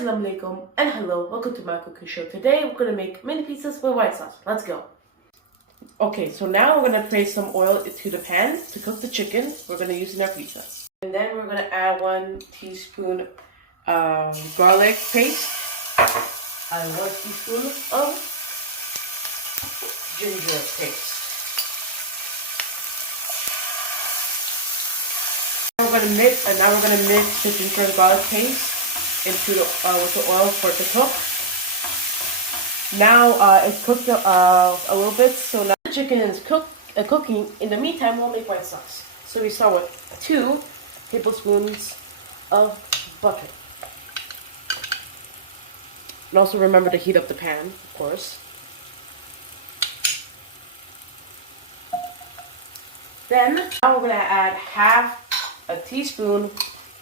Assalamu alaikum and hello, welcome to my cooking show. Today we're going to make mini pizzas with white sauce. Let's go. Okay, so now we're going to place some oil into the pan to cook the chicken we're going to use in our pizza. And then we're going to add 1 teaspoon garlic paste and 1 teaspoon of ginger paste. Now we're going to mix the ginger and garlic paste into with the oil for it to cook. Now it's cooked a little bit, so now the chicken is cooking. In the meantime, we'll make white sauce. So we start with 2 tablespoons of butter. And also remember to heat up the pan, of course. Then now we're going to add half a teaspoon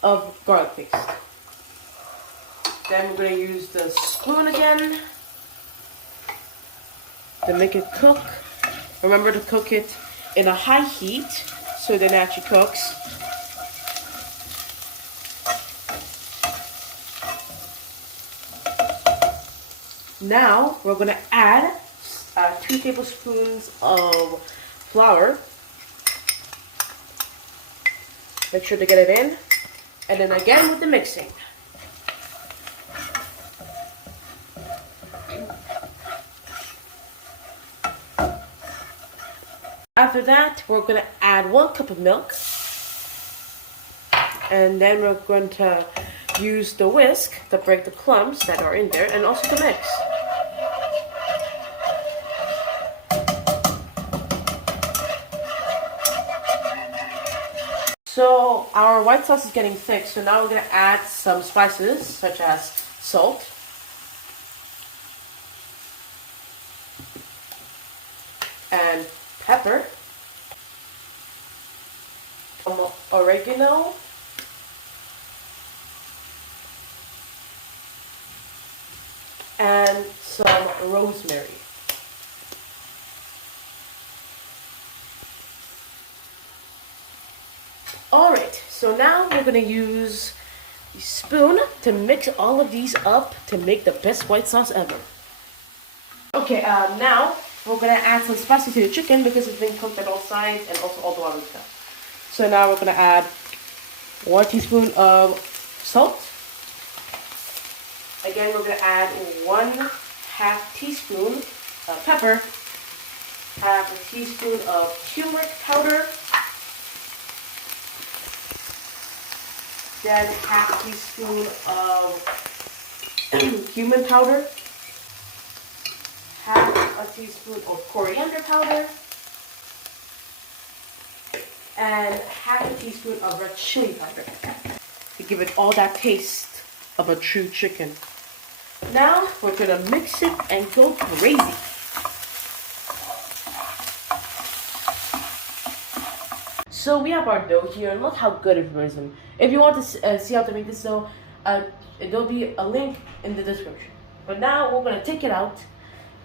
of garlic paste. Then we're going to use the spoon again to make it cook. Remember to cook it in a high heat so it actually cooks. Now we're going to add 2 tablespoons of flour. Make sure to get it in. And then again with the mixing. After that, we're going to add 1 cup of milk. And then we're going to use the whisk to break the clumps that are in there and also to mix. So our white sauce is getting thick, so now we're going to add some spices such as salt, and pepper, some oregano, and some rosemary. Alright, so now we're going to use a spoon to mix all of these up to make the best white sauce ever. Okay, now we're going to add some spices to the chicken because it's been cooked at all sides and also all the water stuff. So now we're going to add 1 teaspoon of salt. Again, we're going to add 1/2 teaspoon of pepper, 1/2 teaspoon of turmeric powder, then 1/2 teaspoon of cumin powder, 1/2 teaspoon of coriander powder, and 1/2 teaspoon of red chili powder to give it all that taste of a true chicken. Now we're going to mix it and go crazy. So we have our dough here, and look how good it is. If you want to see how to make this dough, there'll be a link in the description. But now we're going to take it out.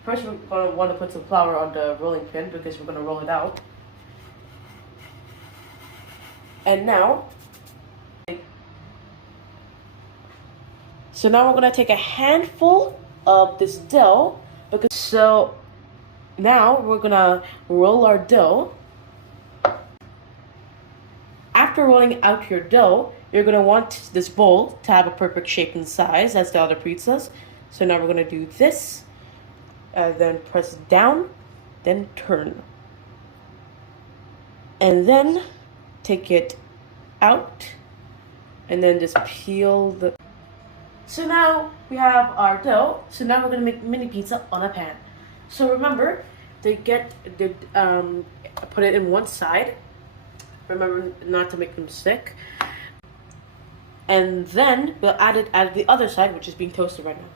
First, we're going to want to put some flour on the rolling pin because we're going to roll it out. And now, so now we're going to take a handful of this dough. So now we're going to roll our dough. After rolling out your dough, you're going to want this bowl to have a perfect shape and size as the other pizzas. So now we're going to do this. Then press down, then turn. And then take it out, and then just peel the... So now we have our dough. So now we're going to make mini pizza on a pan. So remember to put it in one side. Remember not to make them stick. And then we'll add it at the other side, which is being toasted right now,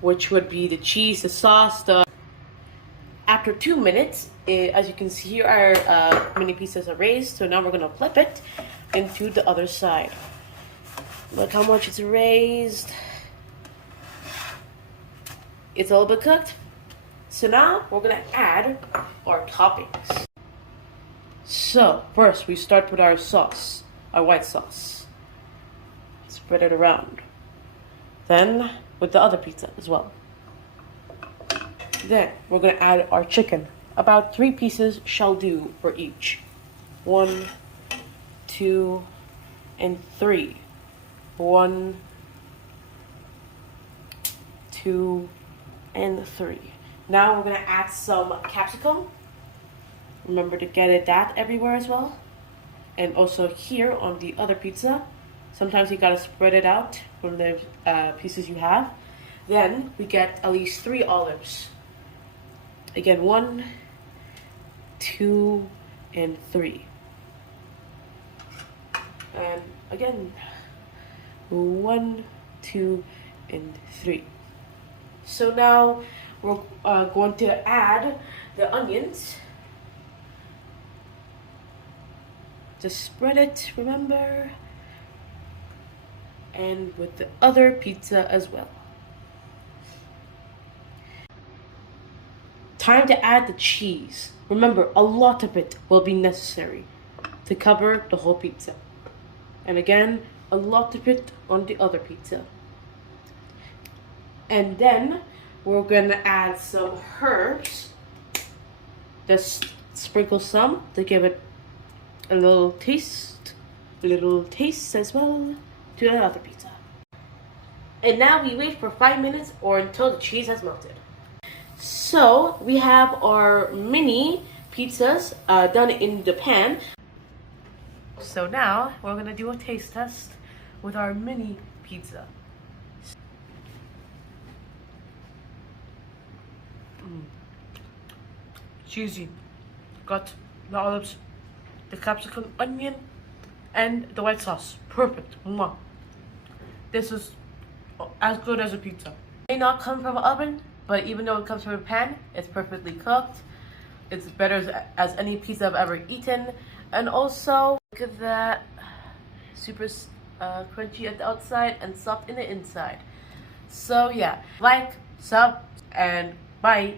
which would be the cheese, the sauce, After 2 minutes, as you can see here, our mini pizzas are raised. So now we're going to flip it into the other side. Look how much it's raised. It's a little bit cooked. So now we're going to add our toppings. So first we start with our sauce, our white sauce. Spread it around. Then with the other pizza as well. Then we're gonna add our chicken. About 3 pieces shall do for each. 1, 2, and 3. 1, 2, and 3. Now we're gonna add some capsicum. Remember to get that everywhere as well. And also here on the other pizza. Sometimes you gotta spread it out from the pieces you have. Then we get at least 3 olives. Again, 1, 2, and 3. And again, 1, 2, and 3. So now we're going to add the onions. Just spread it, remember? And with the other pizza as well. Time to add the cheese. Remember, a lot of it will be necessary to cover the whole pizza. And again, a lot of it on the other pizza. And then we're gonna add some herbs. Just sprinkle some to give it a little taste as well to the other pizza. And now we wait for 5 minutes or until the cheese has melted. So we have our mini pizzas done in the pan. So now we're gonna do a taste test with our mini pizza. Cheesy. Got the olives, the capsicum, onion, and the white sauce. Perfect. Mwah. This is as good as a pizza. It may not come from an oven, but even though it comes from a pan, it's perfectly cooked. It's better as any pizza I've ever eaten. And also, look at that. Super crunchy at the outside and soft in the inside. So yeah, like, sub, and bye.